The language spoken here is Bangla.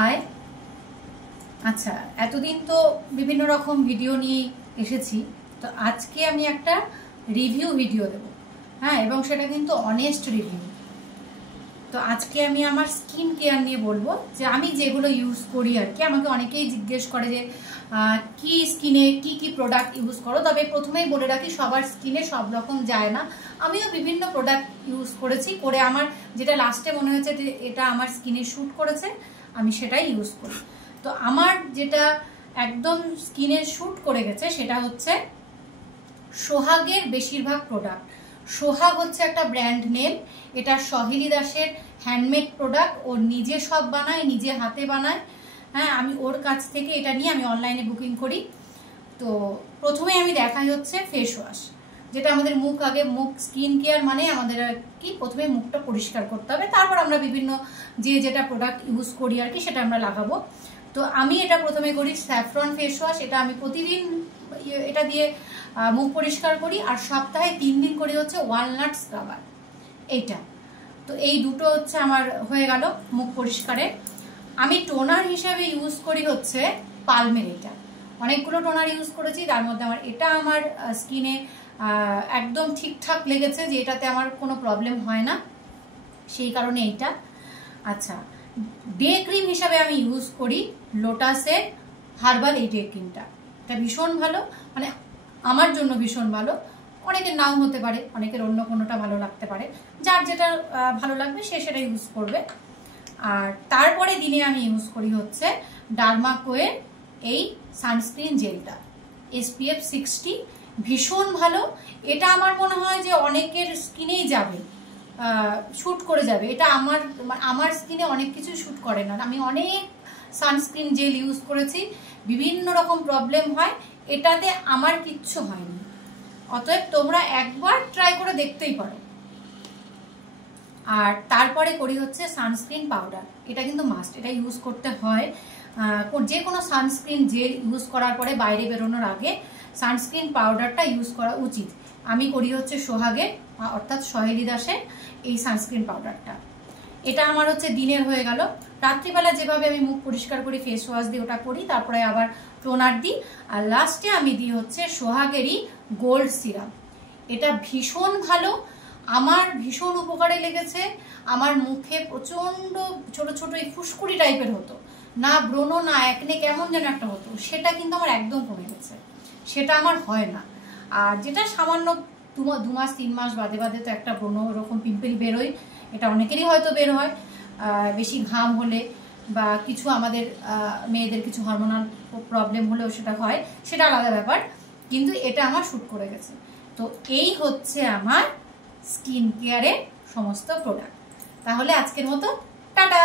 হাই। আচ্ছা, এতদিন তো বিভিন্ন রকম ভিডিও নিয়ে এসেছি, তো আজকে আমি একটা রিভিউ ভিডিও দেব। হ্যাঁ, এবং সেটা কিন্তু অনেস্ট রিভিউ। তো আজকে আমি আমার স্কিন কেয়ার নিয়ে বলবো, যে আমি যেগুলো ইউজ করি আর কি। আমাকে অনেকেই জিজ্ঞেস করে যে কি স্কিনে কি কি প্রোডাক্ট ইউজ করো। তবে প্রথমেই বলে রাখি, সবার স্কিনে সব রকম যায় না। আমিও বিভিন্ন প্রোডাক্ট ইউজ করেছি, করে আমার যেটা লাস্টে মনে হয়েছে যে এটা আমার স্কিনে শ্যুট করেছে, আমি সেটাই ইউজ করি। তো আমার যেটা একদম স্কিনে শ্যুট করে গেছে সেটা হচ্ছে সোহাগের বেশিরভাগ প্রোডাক্ট। সোহাগ হচ্ছে একটা ব্র্যান্ড নেম, এটা সহেলি দাসের হ্যান্ডমেড প্রোডাক্ট। ও নিজে সব বানায়, নিজে হাতে বানায়। হ্যাঁ, আমি ওর কাছ থেকে এটা নিয়ে আমি অনলাইনে বুকিং করি। তো প্রথমে আমি দেখাই হচ্ছে ফেস ওয়াশ, যেটা আমাদের মুখ স্কিন কেয়ার মানে আমাদের কি প্রথমে মুখটা পরিষ্কার করতে হবে, তারপর আমরা বিভিন্ন যেটা প্রোডাক্ট ইউজ করি আর কি সেটা আমরা লাগাবো। তো আমি এটা প্রথমে করি স্যাফরন ফেস ওয়াশ। এটা আমি প্রতিদিন এটা দিয়ে মুখ পরিষ্কার করি, আর সপ্তাহে 3 দিন করে হচ্ছে ওয়ালনাট স্ক্রাবার এইটা। তো এই দুটো হচ্ছে আমার হয়ে গেল মুখ পরিষ্কারে। আমি টোনার হিসাবে ইউজ করি হচ্ছে পালমের। এটা অনেকগুলো টোনার ইউজ করেছি, তার মধ্যে আমার এটা আমার স্কিনে একদম ঠিকঠাক লেগেছে, যে এটাতে আমার কোনো প্রবলেম হয় না, সেই কারণে এইটা। আচ্ছা, ডে ক্রিম হিসাবে আমি ইউজ করি লোটাসের হার্বাল এই ডে ক্রিমটা। এটা ভীষণ ভালো, মানে আমার জন্য ভীষণ ভালো। অনেকের নাও হতে পারে, অনেকের অন্য কোনোটা ভালো লাগতে পারে, যার যেটা ভালো লাগবে সে সেটা ইউজ করবে। আর তারপরে দিনে আমি ইউজ করি হচ্ছে ডার্মাকোয়ের এই সানস্ক্রিন জেলটা, SPF 60, ভীষণ ভালো। এটা আমার মনে হয় যে অনেকের স্কিনেই যাবে, শ্যুট করে যাবে। এটা আমার স্কিনে অনেক কিছু শ্যুট করে না। আমি অনেক সানস্ক্রিন জেল ইউজ করেছি, বিভিন্ন রকম প্রবলেম হয়, এটাতে আমার কিচ্ছু হয়নি। অতএব তোমরা একবার ট্রাই করে দেখতেই পারো। আর তারপরে করি হচ্ছে সানস্ক্রিন পাউডার। এটা কিন্তু মাস্ট, এটা ইউজ করতে হয়। যে কোনো সানস্ক্রিন জেল ইউজ করার পরে বাইরে বেরোনোর আগে সানস্ক্রিন পাউডারটা ইউজ করা উচিত। আমি করি হচ্ছে সোহাগের অর্থাৎ সহেলি দাসের এই সানস্ক্রিন পাউডারটা। এটা আমার হচ্ছে দিনের হয়ে গেল। রাত্রিবেলা যেভাবে আমি মুখ পরিষ্কার করি ফেস ওয়াশ দিয়ে, ওটা করি, তারপরে আবার টোনার দিই, আর লাস্টে আমি দিই হচ্ছে সোহাগেরই গোল্ড সিরাম। এটা ভীষণ ভালো, আমার ভীষণ উপকারে লেগেছে। আমার মুখে প্রচন্ড ছোট ছোট এই ফুসকুড়ি টাইপের হতো, না ব্রণ না একনে, কেমন যেন একটা হতো, সেটা কিন্তু আমার একদম কমে গেছে, সেটা আমার হয় না। আর যেটা সামান্য 2 মাস 3 মাস বাদে বাদে তো একটা ব্রণ ওরকম পিম্পল বেরোয়, এটা অনেকেরই হয়তো বের হয় বেশি ঘাম হলে, বা কিছু আমাদের মেয়েদের কিছু হরমোনাল প্রবলেম হলেও সেটা হয়, সেটা আলাদা ব্যাপার। কিন্তু এটা আমার শ্যুট করে গেছে। তো এই হচ্ছে আমার স্কিন কেয়ারের সমস্ত প্রোডাক্ট। তাহলে আজকের মতো টাটা।